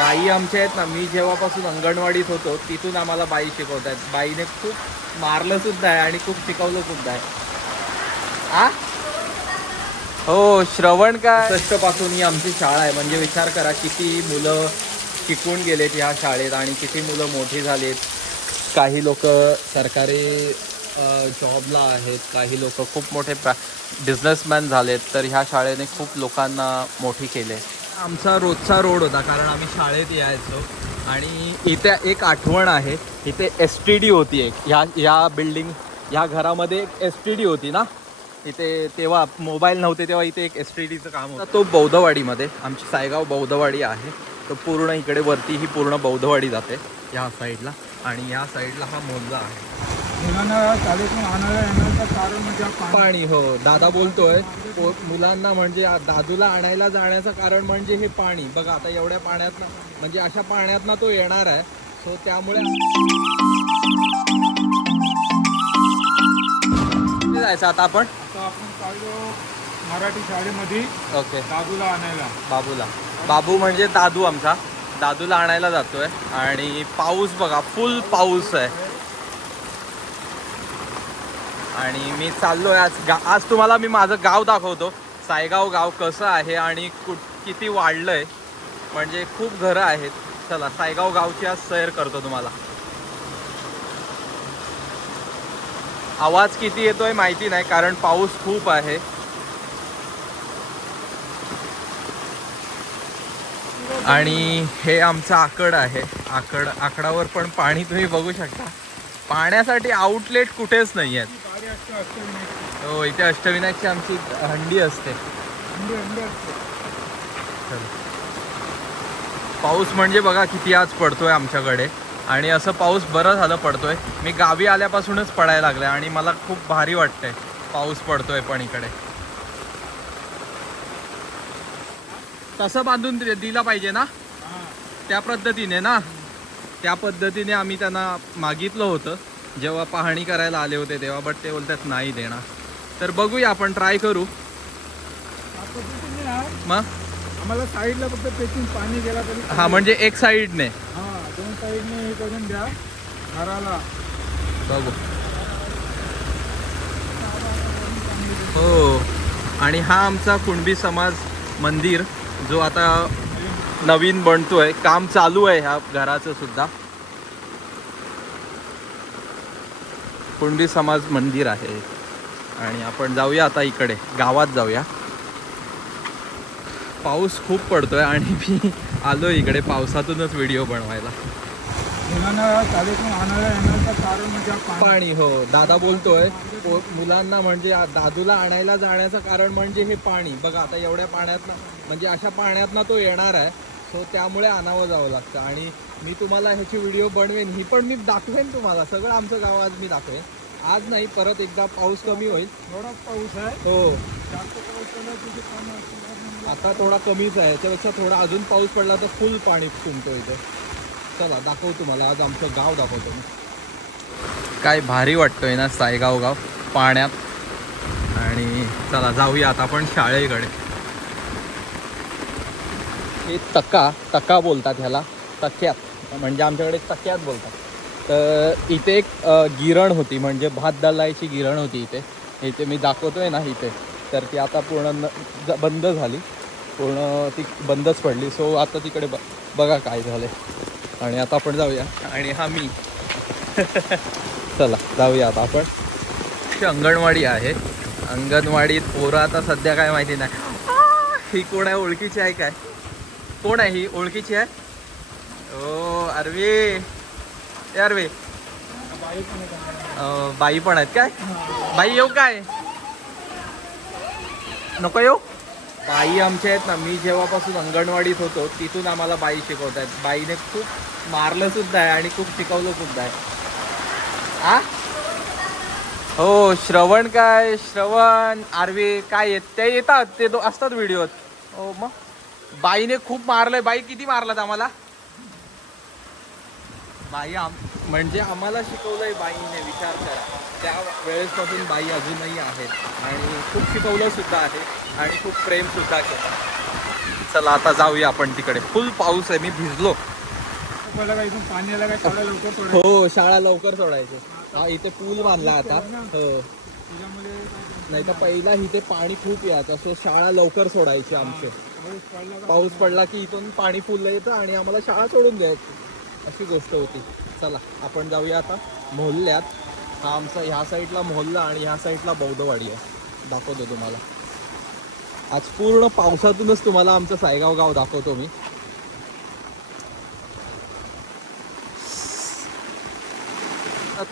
बाई आमच्या आहेत ना मी जेव्हापासून अंगणवाडीत होतो तिथून आम्हाला बाई शिकवत आहेत बाईने खूप मारलं सुद्धा आहे आणि खूप शिकवलं सुद्धा आहे. आ? हो श्रवण काय? षष्टपासून ही आमची शाळा आहे. म्हणजे विचार करा किती मुलं शिकून गेलेत ह्या शाळेत आणि किती मुलं मोठी झालीत. काही लोक सरकारी जॉबला आहेत काही लोक खूप मोठे बिझनेसमॅन झालेत. तर ह्या शाळेने खूप लोकांना मोठी केले. आमचा रोजचा रोड होता कारण आम्ही शाळेत यायचो. आणि इथे एक आठवण आहे इथे एस टी डी होती एक. ह्या ह्या बिल्डिंग ह्या घरामध्ये एक एस टी डी होती ना? इथे तेव्हा मोबाईल नव्हते तेव्हा इथे एक एस टी डीचं काम होतं. तो बौद्धवाडीमध्ये आमची सायगाव बौद्धवाडी आहे. तो पूर्ण इकडे वरती ही पूर्ण बौद्धवाडी जाते ह्या साईडला आणि ह्या साईडला हा मोजा आहे. मुलांना शाळेतून आणायला येण्याचं कारण म्हणजे हा पाणी. पाणी हो. दादा बोलतोय पो- मुलांना म्हणजे आ- दादूला आणायला जाण्याचं कारण म्हणजे हे पाणी. बघा आता एवढ्या पाण्यात म्हणजे अशा पाण्यातनं तो येणार आहे. सो त्यामुळे कुठे जायचं आता आपण? आता आपण चाललो मराठी शाळेमध्ये ओके. दादूला आणायला. बाबूला. बाबू म्हणजे दादू आमचा. दादूला आणायला जातोय. आणि पाऊस बघा फुल पाऊस आहे. आणि मी चाललो आहे आज गा आज तुम्हाला मी माझं गाव दाखवतो. सायगाव गाव कसं आहे आणि कुठ किती वाढलं आहे म्हणजे खूप घरं आहेत. चला सायगाव गावची आज सैर करतो तुम्हाला. आवाज किती येतोय माहिती नाही कारण पाऊस खूप आहे. आणि हे आमचं आकड आहे. आकड आकडावर पण पाणी तुम्ही बघू शकता. पाण्यासाठी आउटलेट कुठेच नाही आहेत असते. हो इथे अष्टविनायकची आमची हंडी असते. पाऊस म्हणजे बघा किती आज पडतोय आमच्याकडे. आणि असं पाऊस बरं झालं पडतोय. मी गावी आल्यापासूनच पडायला लागलाय आणि मला खूप भारी वाटतंय पाऊस पडतोय पण इकडे. तसं बांधून दि- दिला पाहिजे ना? त्या पद्धतीने ना? त्या पद्धतीने आम्ही त्यांना मागितलं होतं. जेव्हा पाहणी करायला आले होते तेव्हा बट ते बोलतात नाही देणार. तर बघूया आपण ट्राय करू. मग? आम्हाला साईडला फक्त पेचून पाणी गेला तरी हा म्हणजे एक साईडने हा दोन साईडने हे करून द्या. घराला. बघू. हो. आणि हा आमचा कुणबी समाज मंदिर जो आता नवीन बनतोय काम चालू आहे ह्या घराचं सुद्धा. कुणबी समाज मंदिर आहे. आणि आपण जाऊया आता इकडे. गावात जाऊया. पाऊस खूप पडतोय आणि मी आलो इकडे पावसातूनच व्हिडिओ बनवायला. पाणी. हो. दादा बोलतोय मुलांना म्हणजे दादूला आणायला जाण्याचं कारण म्हणजे हे पाणी. बघा आता एवढ्या पाण्यातनं म्हणजे अशा पाण्यातनं तो येणार आहे. सो त्यामुळे आणावं जावं लागतं. आणि मी तुम्हाला ह्याची व्हिडिओ बनवेन ही पण मी दाखवेन तुम्हाला. सगळं आमचं गाव आज मी दाखवेन. आज नाही परत एकदा पाऊस कमी होईल. थोडाच पाऊस आहे. हो. आता थोडा कमीच आहे. त्यापेक्षा थोडा अजून पाऊस पडला तर फुल पाणी तुंबतो इथे. चला दाखवतो तुम्हाला. आज आमचं गाव दाखवतो मी. काय भारी वाटतोय ना सायगाव गाव पाण्यात. आणि चला जाऊया आता आपण शाळेकडे. हे तका तका बोलतात ह्याला तक्यात म्हणजे आमच्याकडे तक्यात बोलतात. तर इथे एक गिरण होती म्हणजे भात दलायची गिरण होती इथे. इथे मी दाखवतोय ना इथे. तर ती आता पूर्ण न- बंद झाली. पूर्ण ती बंदच पडली. सो आता तिकडे ब बघा काय झालं आणि आता आपण जाऊया. आणि हा मी. चला जाऊया आता आपण. अंगणवाडी आहे. अंगणवाडीत पोरं आता सध्या काय माहिती नाही. ही कोण आहे? ओळखीची आहे काय? कोण आहे ही? ओळखीची आहे? ओ अरवे ए अरवे बाई पण अं, बाई पण आहेत काय? बाई येऊ काय? नको येऊ? बाई आमच्या आहेत ना. मी जेव्हापासून अंगणवाडीत होतो तिथून आम्हाला बाई शिकवत आहेत बाईने खूप मारलं सुद्धा आहे आणि खूप शिकवलं सुद्धा आहे. आ? हो श्रवण काय? श्रवण. आरवी काय येत ते येतात. ते दो असतात व्हिडिओत हो मग? बाईने खूप मारलंय. बाई किती मारलात आम्हाला? बाई आम म्हणजे आम्हाला शिकवलंय बाईने विचार करा. त्या वेळेसपासून बाई अजूनही आहेत. आणि खूप शिकवलं सुद्धा आहे आणि खूप प्रेम सुद्धा केलं. चला आता जाऊया आपण तिकडे. फुल पाऊस आहे. मी भिजलो. हो शाळा लवकर सोडायचं. हा इथे पूल बांधला आता. हो. त्याच्यामुळे नाही तर पहिला इथे पाणी खूप यायचं. सो शाळा लवकर सोडायची आमचे. पाऊस पडला का? पाऊस पडला की इथून पाणी फुल येतं आणि आम्हाला शाळा सोडून द्यायची. अशी गोष्ट होती. चला आपण जाऊया आता मोहल्ल्यात. हा आमचा ह्या साईडला मोहल्ला आणि ह्या साईडला बौद्धवाडी आहे. दाखवतो तुम्हाला. आज पूर्ण पावसातूनच तुम्हाला आमचं सायगाव गाव दाखवतो मी.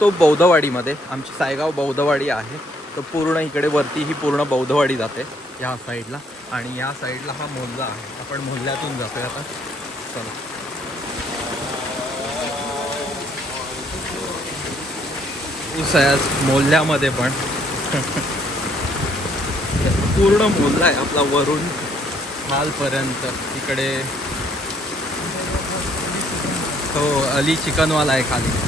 तो बौद्धवाडीमध्ये आमची सायगाव बौद्धवाडी आहे तर पूर्ण इकडे वरती ही पूर्ण बौद्धवाडी जाते या साईडला. आणि या साईडला हा मोहल्ला आहे. आपण मोहल्ल्यातून जातोय आता. चला. ऊस आहे आज मोहल्ल्यामध्ये पण. पूर्ण मोहल्ला आहे आपला वरून खालपर्यंत इकडे. हो अली चिकनवाला आहे खाली.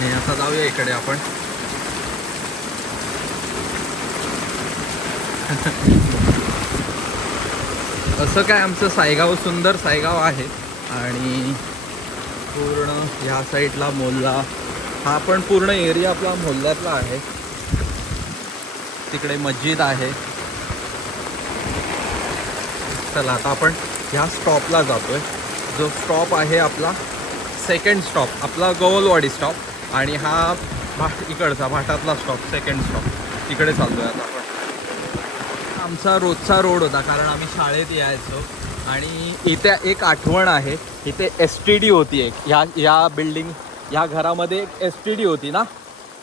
आणि आता जाऊया इकडे आपण. असं काय आमचं सायगाव सुंदर सायगाव आहे. आणि पूर्ण ह्या साईडला मोल्ला. हा पण पूर्ण एरिया आपला मोल्ल्यातला आहे. तिकडे मस्जिद आहे. चला आता आपण ह्या स्टॉपला जातोय. जो स्टॉप आहे आपला सेकंड स्टॉप आपला गोवलवाडी स्टॉप आणि हा भाट इकडचा भाटातला स्टॉप सेकंड स्टॉप तिकडे चाललोय आता आपण. आमचा रोजचा रोड होता कारण आम्ही शाळेत यायचो. आणि इथे एक आठवण आहे इथे एस टी डी होती एक. ह्या ह्या बिल्डिंग ह्या घरामध्ये एक एस टी डी होती ना?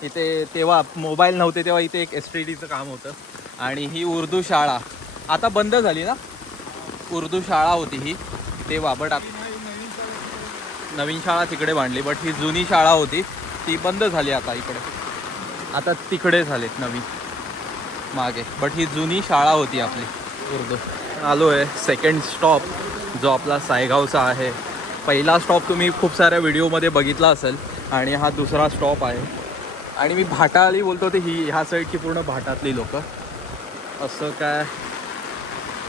इथे तेव्हा मोबाईल नव्हते तेव्हा इथे एक एस टी डीचं काम होतं. आणि ही उर्दू शाळा. आता बंद झाली ना? उर्दू शाळा होती ही. तेव्हा बट आता नवीन शाळा तिकडे बांधली बट ही जुनी शाळा होती. ती बंद झाली आता इकडे. आता तिकडे झालेत नवीन मागे. बट ही जुनी शाळा होती आपली. उर्दू. आलो आहे सेकंड स्टॉप जो आपला सायगावचा आहे. पहिला स्टॉप तुम्ही खूप साऱ्या व्हिडिओमध्ये बघितला असेल. आणि हा दुसरा स्टॉप आहे. आणि मी भाटाली बोलतो ते ही ह्या साईडची पूर्ण भाटातली लोक. असं काय?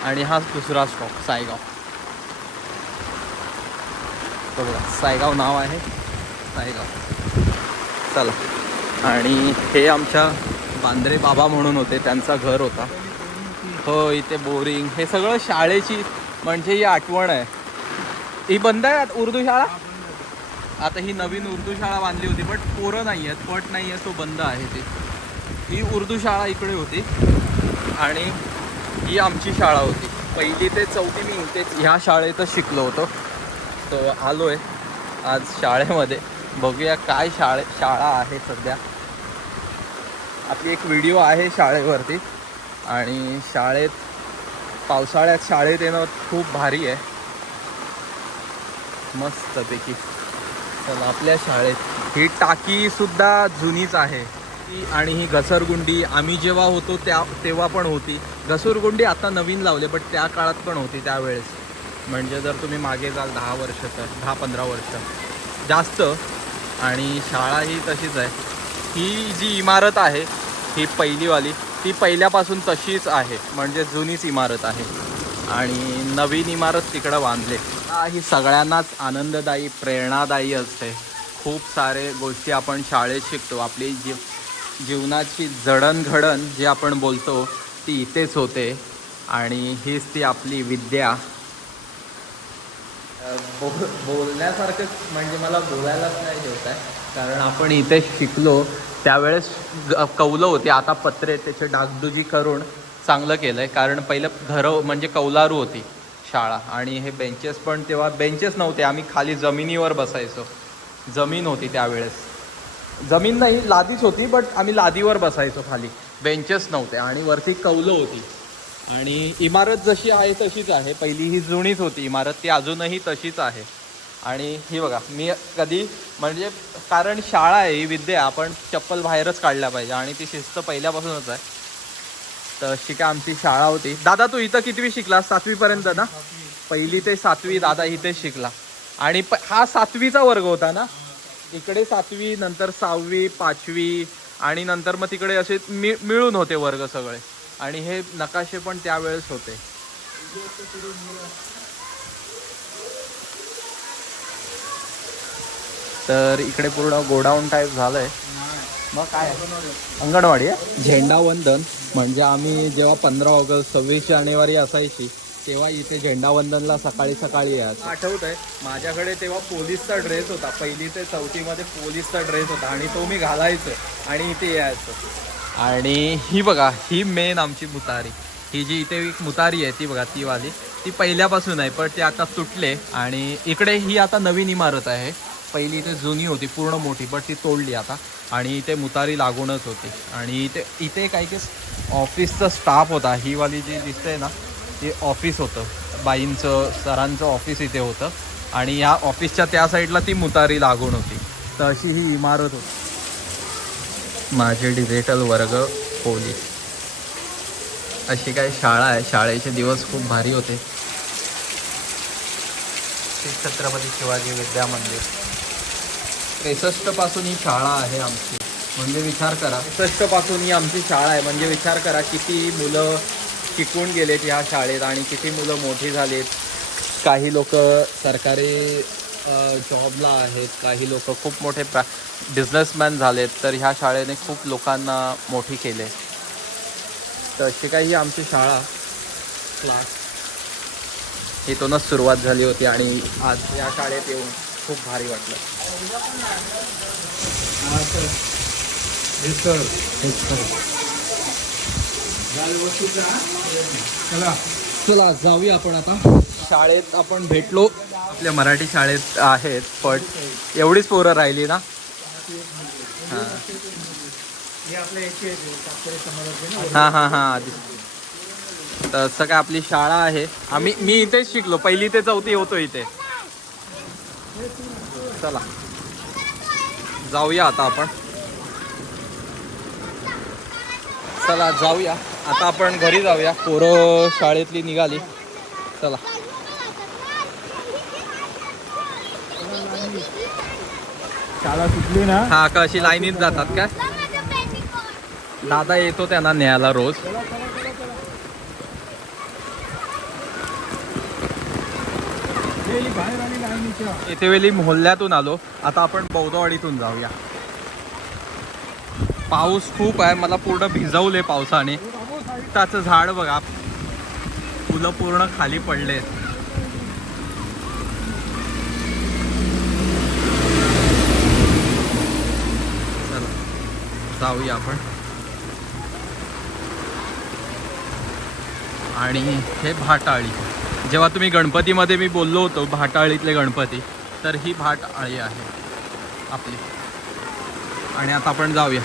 आणि हा दुसरा स्टॉप सायगाव. बघा सायगाव नाव आहे. सायगाव. चला. आणि हे आमच्या बांद्रे बाबा म्हणून होते त्यांचा घर होता. हो इथे बोरिंग हे सगळं शाळेची म्हणजे ही आठवण आहे. ही बंद आहे उर्दू शाळा? आता ही नवीन उर्दू शाळा बांधली होती बट पोरं नाही आहेत पट नाही आहे तो बंद आहे ती. ही उर्दू शाळा इकडे होती. आणि ही आमची शाळा होती. पहिली ते चौथी मी इथेच ह्या शाळेतच शिकलो होतो. तर आलो आहे आज शाळेमध्ये. बघूया काय शाळे शाळा आहे सध्या. आपली एक व्हिडिओ आहे शाळेवरती. आणि शाळेत पावसाळ्यात शाळेत येणं खूप भारी आहे. मस्तपैकी. चला आपल्या शाळेत. ही टाकी सुद्धा जुनीच आहे. ती आणि ही घसरगुंडी आम्ही जेव्हा होतो त्या तेव्हा पण होती. घसरगुंडी आता नवीन लावले बट त्या काळात पण होती त्यावेळेस. म्हणजे जर तुम्ही मागे जाल दहा वर्ष तर दहा पंधरा वर्ष. जास्त. आणि शाळा ही तशीच आहे. ही जी इमारत आहे ही पहिलीवाली ती पहिल्यापासून तशीच आहे. म्हणजे जुनीच इमारत आहे. आणि नवीन इमारत तिकडं बांधले. ही सगळ्यांनाच आनंददायी प्रेरणादायी असते. खूप सारे गोष्टी आपण शाळेत शिकतो. आपली जी जीवनाची जडणघडण जी आपण बोलतो ती इथेच होते. आणि हीच ती आपली विद्या. बोल बोलण्यासारखंच म्हणजे मला बोलायलाच नाही ठेवत आहे. कारण आपण इथे शिकलो त्यावेळेस ग- कौलं होती. आता पत्रे त्याचे डागडुजी करून चांगलं केलं आहे कारण पहिलं घरं म्हणजे कौलारू होती शाळा. आणि हे बेंचेस पण तेव्हा बेंचेस नव्हते. आम्ही खाली जमिनीवर बसायचो. जमीन होती त्यावेळेस. जमीन नाही लादीच होती बट आम्ही लादीवर बसायचो खाली. बेंचेस नव्हते. आणि वरती कौलं होती. आणि इमारत जशी आहे तशीच आहे. पहिली ही जुनीच होती इमारत ती अजूनही तशीच आहे. आणि ही बघा मी कधी म्हणजे कारण शाळा आहे ही विद्या आपण चप्पल बाहेरच काढल्या पाहिजे. आणि ती शिस्त पहिल्यापासूनच आहे. तर काय आमची शाळा होती. दादा तू इथं कितवी शिकला सातवीपर्यंत ना? पहिली ते सातवी दादा इथेच शिकला. आणि प हा सातवीचा वर्ग होता ना? इकडे सातवी नंतर सहावी पाचवी आणि नंतर मग तिकडे असे मि मिळून होते वर्ग सगळे. आणि हे नकाशे पण त्यावेळेस होते. तर इकडे पूर्ण गोडाऊन टाईप झालंय. मग काय अंगणवाडी झेंडावंदन म्हणजे आम्ही जेव्हा पंधरा ऑगस्ट सव्वीस जानेवारी असायची तेव्हा इथे झेंडावंदनला सकाळी सकाळी आठवत आहे माझ्याकडे तेव्हा पोलीसचा ड्रेस होता. पहिली ते चौथीमध्ये पोलीसचा ड्रेस होता आणि तो मी घालायचो आणि इथे यायचो. आणि ही बघा ही मेन आमची मुतारी. ही जी इथे एक मुतारी आहे ती बघा ती वाली. ती पहिल्यापासून आहे पण ती आता तुटले आणि इकडे ही आता नवीन इमारत आहे. पहिली इथे जुनी होती पूर्ण मोठी पण ती तोडली आता. आणि इथे मुतारी लागूनच होती. आणि इथे इथे काही काही ऑफिसचा स्टाफ होता. ही वाली जी दिसते ना ते ऑफिस होतं. बाईंचं सरांचं ऑफिस इथे होतं. आणि या ऑफिसच्या त्या साईडला ती मुतारी लागून होती. तर अशी ही इमारत होती. माझे डिजिटल वर्ग पोलीस अशी काही शाळा आहे. शाळेचे दिवस खूप भारी होते. श्री छत्रपती शिवाजी विद्या मंदिर. त्रेसष्टपासून ही शाळा आहे आमची. म्हणजे विचार करा. त्रेसष्टपासून ही आमची शाळा आहे. म्हणजे विचार करा किती मुलं शिकून गेलेत ह्या शाळेत आणि किती मुलं मोठी झालीत. काही लोक सरकारी जॉबला आहेत काही लोक खूप मोठे प्रॅ बिझनेसमॅन झालेत तर ह्या शाळेने खूप लोकांना मोठी केले. तर अशी काही आमची शाळा क्लास इथूनच सुरुवात झाली होती आणि आज या शाळेत येऊन खूप भारी वाटलं. हा सर चला चला जाऊया आपण आता. शाळेत आपण भेटलो. आपल्या मराठी शाळेत आहेत पण एवढीच पोरं राहिली ना. हां. हां हां हां आधी. काय आपली शाळा आहे. आम्ही मी इथेच शिकलो. पहिली ते चौथी होतो इथे. चला. जाऊया आता आपण. चला जाऊया. आता आपण घरी जाऊया. पोरं शाळेतली निघाली. चला. शाळा सुटली ना. हा का अशी लाईनीत जातात काय दादा येतो त्यांना न्यायला रोज. इथे वेळी मोहल्ल्यातून आलो. आता आपण बौद्धवाडीतून जाऊया. पाऊस खूप आहे. मला पूर्ण भिजवले पावसाने. त्याचं झाड बघा. फुलं पूर्ण खाली पडले जाऊया आपण. आणि हे भाटाळी. जेव्हा तुम्ही गणपतीमध्ये मी बोललो होतो भाटाळीतले गणपती तर ही भाटाळी आहे आपली. आणि आता आपण जाऊया.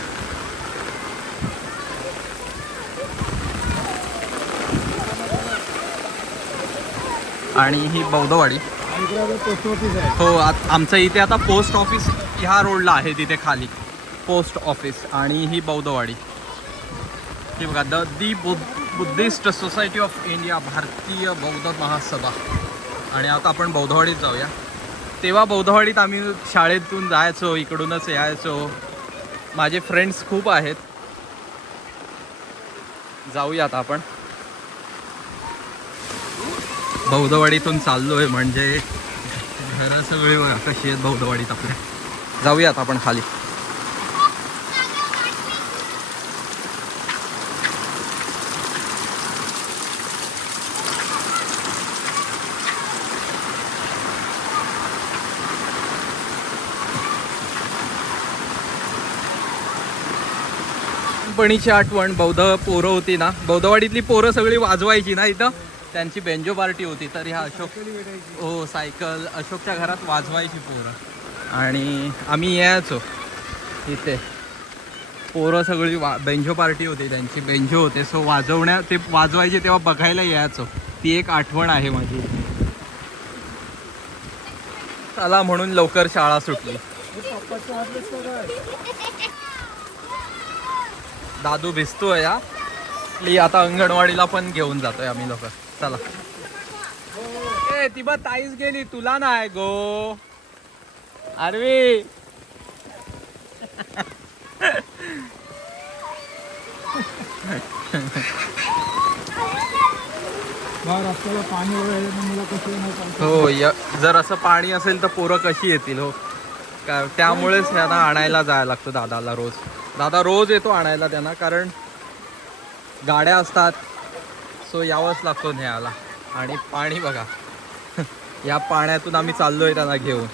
आणि ही बौद्धवाडी. हो आमचं इथे आता पोस्ट ऑफिस ह्या रोडला आहे तिथे खाली. पोस्ट ऑफिस आणि ही बौद्धवाडी. हे बघा the the Buddha Buddhist society of India Bharatiya Bauddha Mahasabha. आणि आता आपण बौद्धवाडीत जाऊया. तेव्हा बौद्धवाडीत आम्ही शाळेतून जायचो इकडूनच यायचो. माझे फ्रेंड्स खूप आहेत. जाऊया आता आपण. बौद्धवाडीतून चाललोय म्हणजे घरं सगळी कशी आहेत बौद्धवाडीत आपल्या. जाऊयात आपण खाली. लहानपणीची आठवण बौद्ध पोरं होती ना. बौद्धवाडीतली पोरं सगळी वाजवायची ना इथं? त्यांची बेंजो पार्टी होती तर ह्या अशोक हो सायकल अशोकच्या घरात वाजवायची पोरं. आणि आम्ही यायचो इथे. पोरं सगळी वा बेंजो पार्टी होती त्यांची बेंजो होते. सो वाजवण्या ते वाजवायचे तेव्हा बघायला यायचो. ती एक आठवण आहे माझी. चला म्हणून लवकर शाळा सुटली. दादू भिजतोय या ली आता अंगणवाडीला पण घेऊन जातोय आम्ही लोक. चला. ए ती बा ताईच गेली. तुला नाही गो. अरवी पाणी. हो य जर असं पाणी असेल तर पोरं कशी येतील हो. का त्यामुळेच त्यांना आणायला जायला लागतं दादाला रोज. दादा रोज येतो आणायला त्यांना कारण गाड्या असतात सो यावंच लागतो न्यायला. आणि पाणी बघा या पाण्यातून आम्ही चाललो आहे त्यांना घेऊन.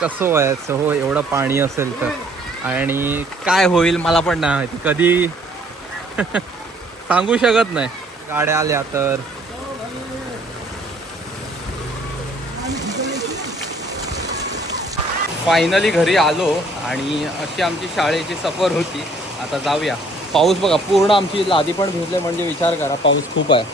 कसं व्हायचं हो एवढं पाणी असेल तर. आणि काय होईल मला पण नाही माहिती कधी? सांगू शकत नाही. गाड्या आल्या तर. फायनली घरी आलो आणि अशी आमची शाळेची सफर होती. आता जाऊया. पाऊस बघा पूर्ण आमची लादी पण भिजले म्हणजे विचार करा पाऊस खूप आहे.